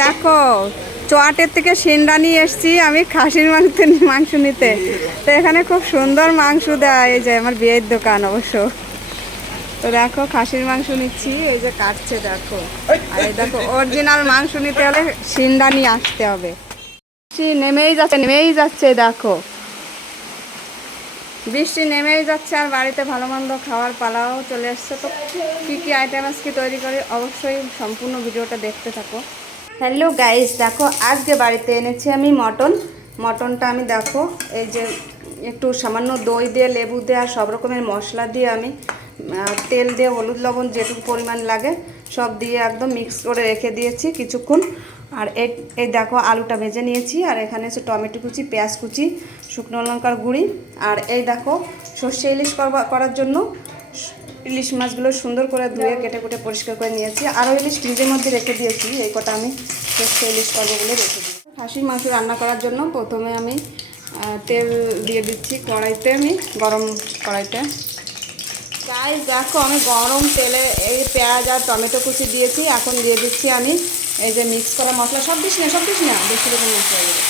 দেখো, চোয়াটের থেকে সিন্ডা নিয়ে এসছি আমি খাসির মাংস মাংস নিতে। তো এখানে খুব সুন্দর মাংস দেয়, এই যে আমার বিয়ের দোকান অবশ্য। তো দেখো, খাসির মাংস নিচ্ছি, এই যে কাটছে দেখো। আর দেখো অরিজিনাল মাংস নিতে হলে সিন্ডা নিয়ে আসতে হবে। নেমেই যাচ্ছে নেমেই যাচ্ছে, দেখো। বৃষ্টি নেমেই যাচ্ছে, আর বাড়িতে ভালো মন্দ খাওয়ার পালাও চলে এসছে। তো কী কী আইটেম আজকে তৈরি করে, অবশ্যই সম্পূর্ণ ভিডিওটা দেখতে থাকো। হ্যালো গাইস, দেখো আজকে বাড়িতে এনেছি আমি মটন। মটনটা আমি দেখো, এই যে একটু সামান্য দই দিয়ে, লেবু দিয়ে আর সব রকমের মশলা দিয়ে আমি তেল দিয়ে, হলুদ লবণ যেটুকু পরিমাণ লাগে, সব দিয়ে একদম মিক্স করে রেখে দিয়েছি কিছুক্ষণ। আর এই দেখো আলুটা ভেজে নিয়েছি, আর এখানে হচ্ছে টমেটো কুচি, পেঁয়াজ কুচি, শুকনো লঙ্কার গুঁড়ি। আর এই দেখো সর্ষে ইলিশ করার জন্য ইলিশ মাছগুলো সুন্দর করে ধুয়ে কেটে কুটে পরিষ্কার করে নিয়েছি। আরও ইলিশ ফ্রিজের মধ্যে রেখে দিয়েছি এই কটা আমি সর্ষে ইলিশ করব বলে রেখে দিই খাসির মাংস রান্না করার জন্য প্রথমে আমি তেল দিয়ে দিচ্ছি কড়াইতে আমি গরম কড়াইতে। গাইস দেখো আমি গরম তেলে এই পেঁয়াজ আর টমেটো কুচি দিয়েছি এখন দিয়ে দিচ্ছি আমি এই যে মিক্স করা মশলা। সব দিস না সব দিস না বেশি রকম মশলা দেবে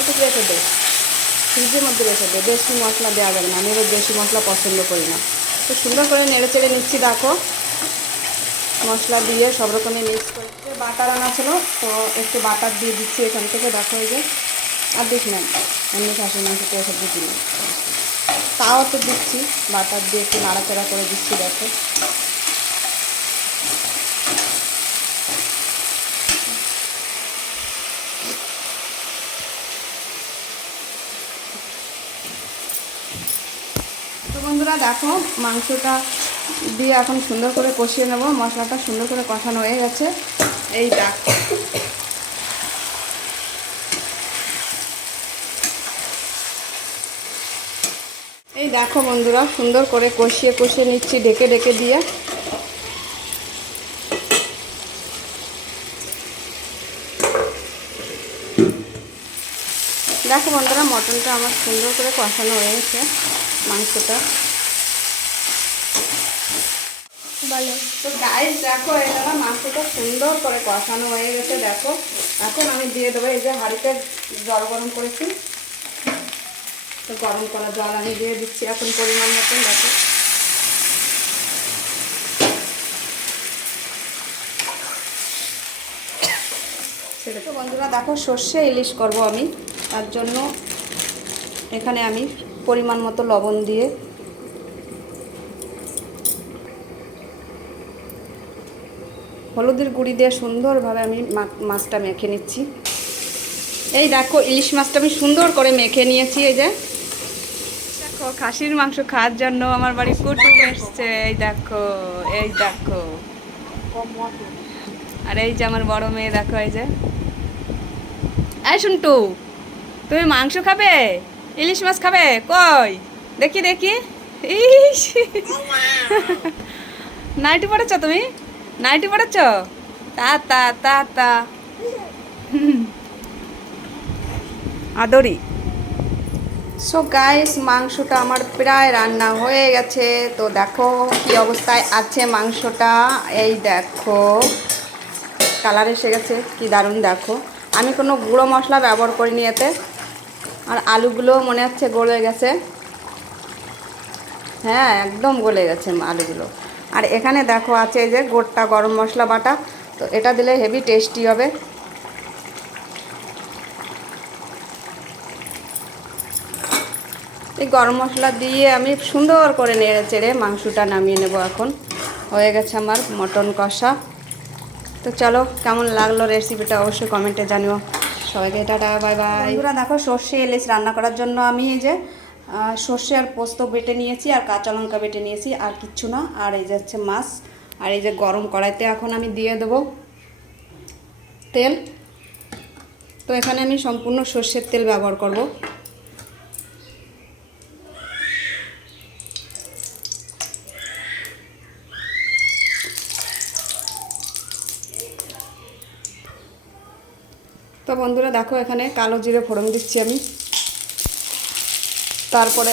একটু রেখে দে ফ্রিজের মধ্যে রেখে দে বেশি মশলা দেওয়া যাবে না। আমি এবার বেশি মশলা পছন্দ করি না। তো সুন্দর করে নেড়ে চেড়ে নিচ্ছি, দেখো। মশলা দিয়ে সব রকমের মিক্স করে বাটার আনা ছিল, তো একটু বাটার দিয়ে দিচ্ছি এখান থেকে, দেখো এই যে। আর দিস না অন্য খাসির মাংস তো এসব দিচ্ছি না তাও তো দিচ্ছি। বাটার দিয়ে একটু নাড়াচাড়া করে দিচ্ছি, দেখো তো বন্ধুরা, দেখো মাংসটা দিয়ে এখন সুন্দর করে কষিয়ে নেব। মশলাটা সুন্দর করে কষানো হয়ে গেছে। এই দেখো। এই দেখো বন্ধুরা, সুন্দর করে কষিয়ে কষিয়ে নিচ্ছি ঢেকে ঢেকে দিয়ে। দেখো বন্ধুরা, মটনটা আমার সুন্দর করে কষানো হয়েছে মাংসটা। বলো তো গাইস দেখো এখানে মাংসটা সুন্দর করে কষানো হয়ে গেছে, দেখো। এখন আমি দিয়ে দেবো, এই যে হাঁড়িতে জল গরম করেছি। তো গরম করা জল আমি দিয়ে দিচ্ছি এখন পরিমাণ মতন, দেখো। সেটা তো বন্ধুরা, দেখো, সর্ষে ইলিশ করব আমি। তার জন্য এখানে আমি পরিমাণ মতো লবণ দিয়ে হলুদের গুঁড়ি দিয়ে সুন্দরভাবে আমি মাছটা মেখে নিচ্ছি। এই দেখো, ইলিশ মাছটা আমি সুন্দর করে মেখে নিয়েছি, এই যে। দেখো, খাসির মাংস খাওয়ার জন্য আমার বাড়ি কুটুম এসছে, এই দেখো এই দেখো। আর এই যে আমার বড় মেয়ে, দেখো, এই যে। এই শুনটু, তুমি মাংস খাবে? ইলিশ মাছ খাবে? কই? দেখি দেখি। ইস। নাইটি পড়েছ তুমি? নাইটি পড়েছ তা তা তা তা। আদরি। সো গাইস মাংসটা আমার প্রায় রান্না হয়ে গেছে। তো দেখো কি অবস্থায় আছে মাংসটা। এই দেখো কালার এসে গেছে, কি দারুণ দেখো। আমি কোনো গুঁড়ো মশলা ব্যবহার করিনি এতে। আর আলুগুলো মনে হচ্ছে গলে গেছে। হ্যাঁ একদম গলে গেছে আলুগুলো। আর এখানে দেখো আছে যে গোটটা গরম মশলা বাটা। তো এটা দিলে হেভি টেস্টি হবে। এই গরম মশলা দিয়ে আমি সুন্দর করে নেড়ে চেড়ে মাংসটা নামিয়ে নেব এখন। হয়ে গেছে আমার মটন কষা। তো চলো, কেমন লাগল রেসিপিটা অবশ্যই কমেন্টে জানিও। সবাইকে টাটা বাই বাই দেখো সর্ষে ইলিশ রান্না করার জন্য আমি এই যে সর্ষে আর পোস্ত বেটে নিয়েছি, আর কাঁচা লঙ্কা বেটে নিয়েছি, আর কিচ্ছু না। আর এই যে হচ্ছে মাছ, আর এই যে গরম কড়াইতে এখন আমি দিয়ে দেবো তেল। তো এখানে আমি সম্পূর্ণ সর্ষের তেল ব্যবহার করব। তো বন্ধুরা দেখো এখানে কালো জিরে ফোড়ন দিচ্ছি আমি। তারপরে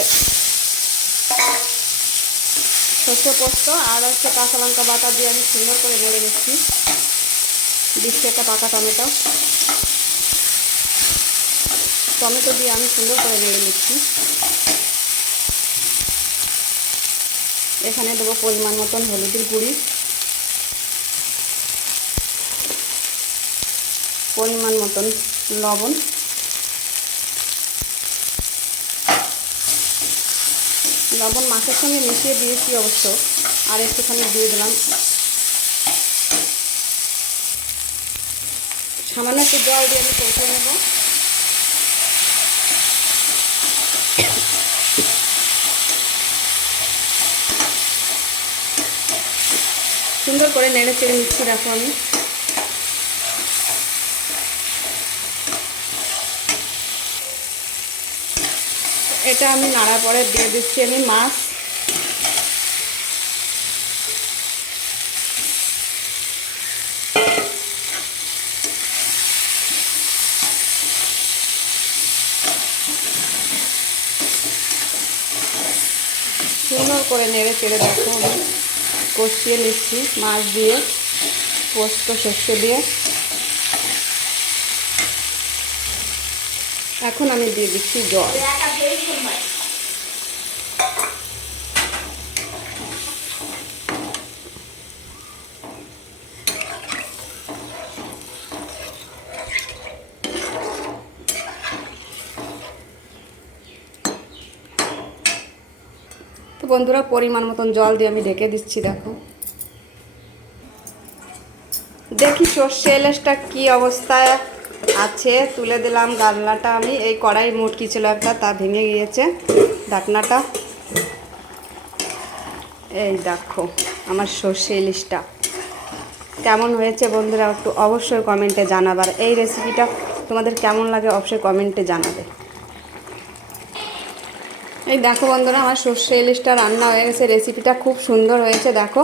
সর্ষে পোস্ত আর হচ্ছে কাঁচা লঙ্কা বাটা দিয়ে আমি সুন্দর করে নেড়ে নিচ্ছি। দিচ্ছি একটা পাকা টমেটো। টমেটো দিয়ে আমি সুন্দর করে নেড়ে নিচ্ছি। এখানে দেবো পরিমাণ মতন হলুদের গুঁড়ি। পরিমাণ মতন লবণ। লবণ মাছের সঙ্গে মিশিয়ে দিয়েছি অবশ্য, আর একটুখানি দিয়ে দিলাম। সামান্য একটু জল দিয়ে আমি কষিয়ে নেব। সুন্দর করে নেড়ে চেড়ে নিচ্ছি, দেখো আমি। এটা আমি নাড়া পরে দিয়ে দিচ্ছি আমি মাছ। সুন্দর করে নেড়ে চেড়ে দেখো কষিয়ে নিচ্ছি মাছ দিয়ে, পোস্ত শস্য দিয়ে। এখন আমি দিয়ে দিচ্ছি জল। বন্ধুরা, পরিমাণ মতন জল দিয়ে আমি ঢেকে দিচ্ছি, দেখো। দেখি সর্ষে এলাচটা কি অবস্থায়? আছে, তুলে দিলাম গামলাটা আমি। এই কড়াই মুটকি ছিল একটা, তা ভেঙে গিয়েছে ঢাকনাটা। এই দেখো, আমার সর্ষে ইলিশটা। কেমন হয়েছে বন্ধুরা একটু অবশ্যই কমেন্টে জানাবার। এই রেসিপিটা তোমাদের কেমন লাগে অবশ্যই কমেন্টে জানাবে। এই দেখো বন্ধুরা, আমার সর্ষে ইলিশটা রান্না হয়ে গেছে। রেসিপিটা খুব সুন্দর হয়েছে, দেখো।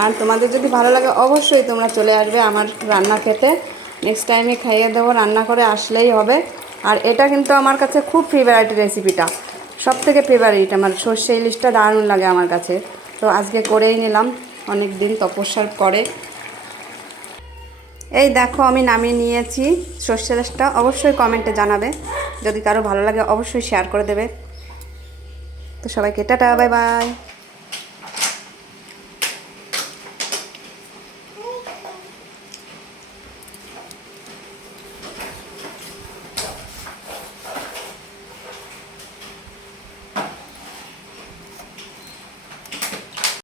আর তোমাদের যদি ভালো লাগে অবশ্যই তোমরা চলে আসবে আমার রান্না খেতে। নেক্সট টাইমে খাইয়ে দেবো, রান্না করে আসলেই হবে। আর এটা কিন্তু আমার কাছে খুব ফেভারিট রেসিপিটা সব থেকে ফেভারিট আমার সর্ষে ইলিশটা দারুণ লাগে আমার কাছে। তো আজকে করেই নিলাম অনেক দিন তপস্যার পরে। এই দেখো, আমি নামিয়ে নিয়েছি সর্ষে ইলিশটা। অবশ্যই কমেন্টে জানাবে। যদি কারও ভালো লাগে, অবশ্যই শেয়ার করে দেবে। তো সবাইকে, টাটা বাই বাই